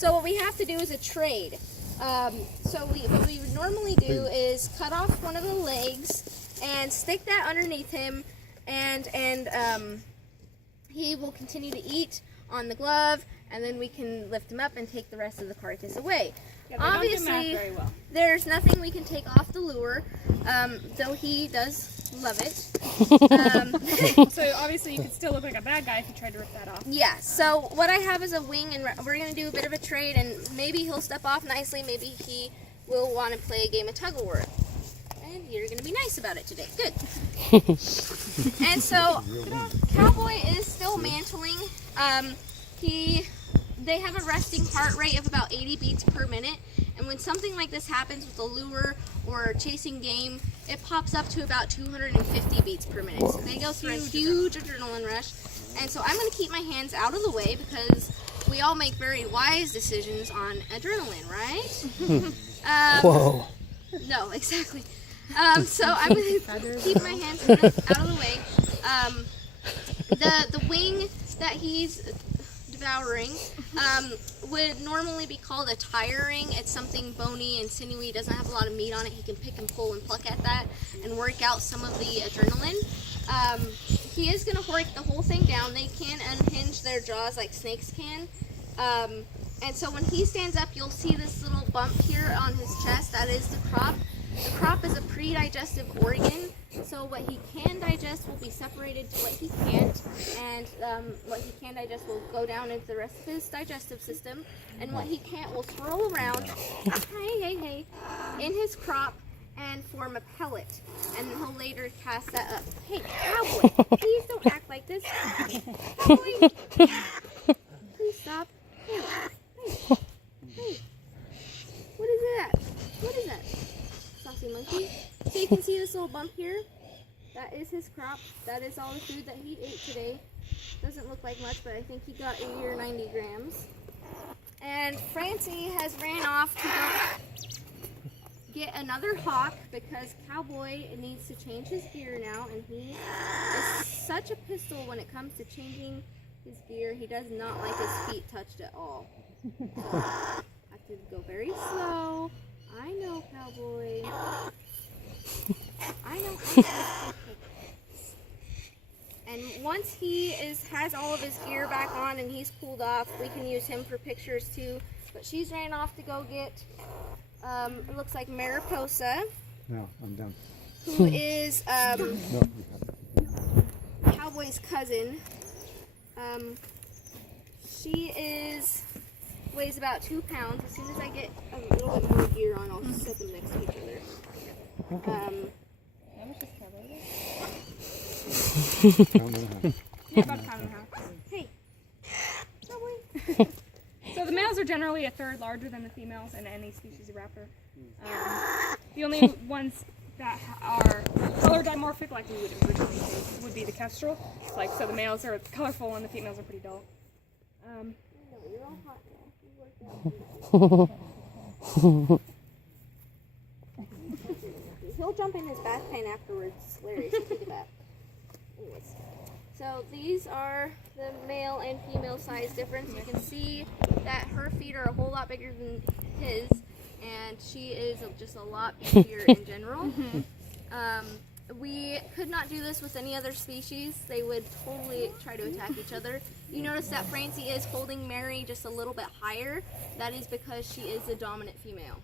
So what we have to do is a trade. So what we would normally do is cut off one of the legs and stick that underneath him, and he will continue to eat on the glove, and then we can lift him up and take the rest of the carcass away. Yeah, obviously, very well. there's nothing we can take off the lure, though he does love it. So obviously you could still look like a bad guy if you tried to rip that off. Yeah, so what I have is a wing, and we're going to do a bit of a trade, and maybe he'll step off nicely, maybe he will want to play a game of tug-of-war. And you're going to be nice about it today. Good. And so, Cowboy is still mantling. They have a resting heart rate of about 80 beats per minute, and when something like this happens with a lure or chasing game, it pops up to about 250 beats per minute. So they go through a huge adrenaline rush. And so I'm going to keep my hands out of the way because we all make very wise decisions on adrenaline, right? Whoa. No, exactly. So I'm going to keep my hands out of the way. The wing that he's devouring would normally be called a tire ring. It's something bony and sinewy, doesn't have a lot of meat on it. He can pick and pull and pluck at that and work out some of the adrenaline. He is going to hork the whole thing down. They can unhinge their jaws like snakes can. And so when he stands up, you'll see this little bump here on his chest. That is the crop. The crop is a pre-digestive organ, so what he can digest will be separated to what he can't, and what he can digest will go down into the rest of his digestive system, and what he can't will swirl around, in his crop and form a pellet, and he'll later cast that up. Hey, Cowboy, please don't act like this. Cowboy, please stop. Hey, what is that? What is that? Saucy monkey. So you can see this little bump here. That is his crop. That is all the food that he ate today. Doesn't look like much, but I think he got 80 or 90 grams. And Francie has ran off to go get another hawk because Cowboy needs to change his gear now, and he is such a pistol when it comes to changing his gear. He does not like his feet touched at all. So I have to go very slow. I know, Cowboy. I know. And once he has all of his gear back on and he's cooled off, we can use him for pictures too. But she's ran off to go get, it looks like Mariposa. No, I'm done. Who is No, Cowboy's cousin. She weighs about 2 pounds. As soon as I get a little bit more gear on, I'll set them next to each other. About a pound and a half. Hey, So the males are generally a third larger than the females in any species of raptor. The only ones that are color dimorphic, like we would originally think, would be the kestrel. Like, so the males are colorful and the females are pretty dull. you're all hot now. He'll jump in his bath pan afterwards. It's hilarious. Think of that. Anyways, so these are the male and female size difference. You can see that her feet are a whole lot bigger than his, and she is just a lot bigger in general. We could not do this with any other species. They would totally try to attack each other. You notice that Francie is holding Mary just a little bit higher. That is because she is the dominant female.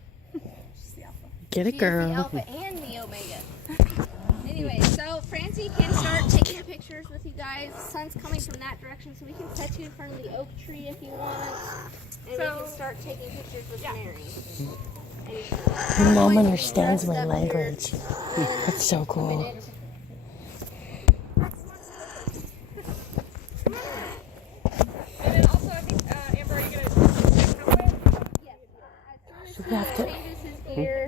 She's the alpha. Get it, She girl. is the alpha and the omega. Anyway, so Francie can start taking pictures with you guys. The sun's coming from that direction, so we can set you in front of the oak tree if you want. And we can start taking pictures with Mary. My mom understands my language. That's so cool. And then also, I think, Amber, are you going to come with? Yes. As You soon have as to. he changes his gear,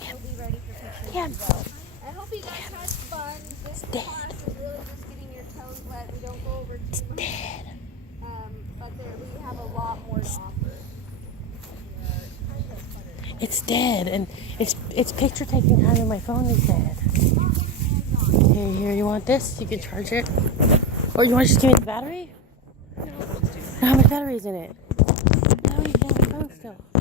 he'll be ready for pictures. Yeah. I hope you guys had fun. This class is really just getting your toes wet. We don't go over too much. But we have a lot more to offer. It's dead, and it's picture taking time, and my phone is dead. Here, you want this? You can charge it. Or you want to just give me the battery? No, let's just do that. How much battery's in it. Battery's in my phone still.